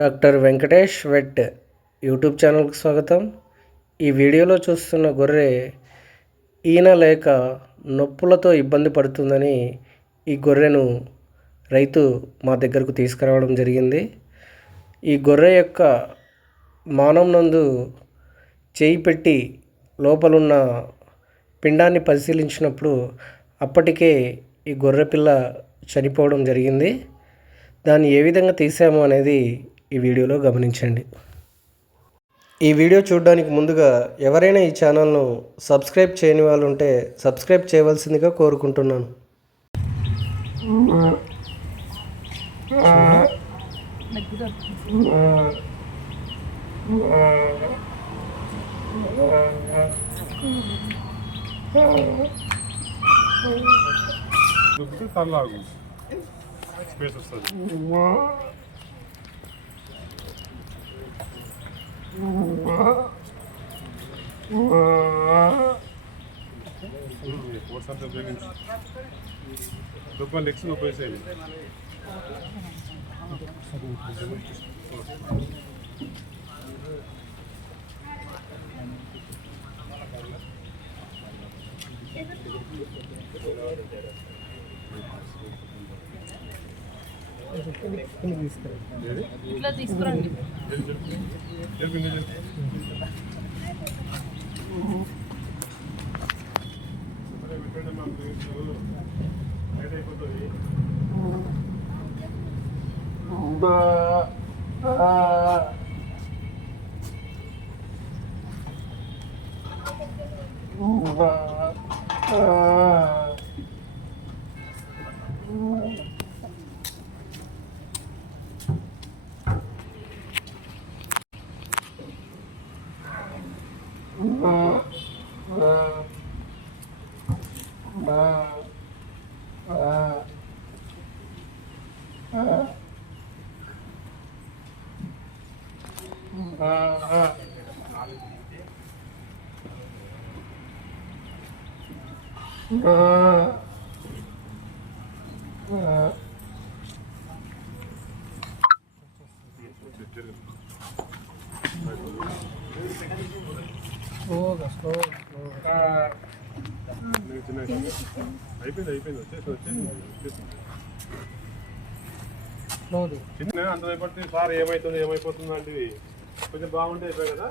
Doctor Venkatesh wet YouTube ఛానల్కి స్వాగతం. ఈ వీడియోలో చూస్తున్న గొర్రె ఈన లేక నొప్పులతో ఇబ్బంది పడుతుందని ఈ గొర్రెను రైతు మా దగ్గరకు తీసుకురావడం జరిగింది. ఈ గొర్రె యొక్క మానం నందు చేయి పెట్టి లోపలున్న పిండాన్ని పరిశీలించినప్పుడు అప్పటికే ఈ గొర్రె పిల్ల చనిపోవడం జరిగింది. దాన్ని ఏ విధంగా తీసాము అనేది ఈ వీడియోలో గమనించండి. ఈ వీడియో చూడడానికి ముందుగా ఎవరైనా ఈ ఛానల్ను సబ్స్క్రైబ్ చేయని వాళ్ళు ఉంటే సబ్స్క్రైబ్ చేయవలసిందిగా కోరుకుంటున్నాను. స్పేస్ వస్తుంది. ఫోర్స్ అంతా ఉపయోగించి లెగ్స్ ఉపయోగించేయండి. ఇట్లా తీసుకురండి. అయిపోయింది చిన్న అంత భయపడుతుంది సార్ ఏమవుతుంది ఏమైపోతుంది అంటే కొంచెం బాగుంటే అయిపోయి కదా.